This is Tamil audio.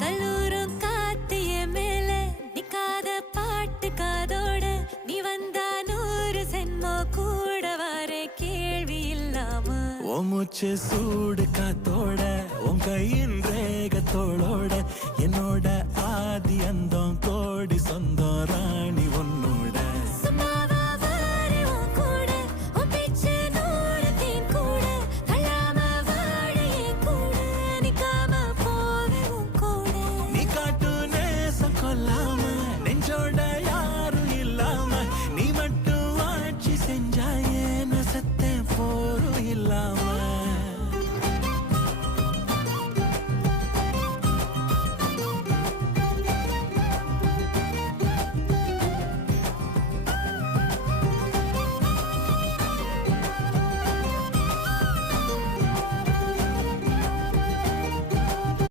கல்லூரும் காத்திய மேல நிக்காத பாட்டு காதோட நீ வந்தா 100 சென்மோ கூட வர கேள்வி இல்லாம ஓ மூச்சு சூடு காத்தோட உன் கையின் ரேக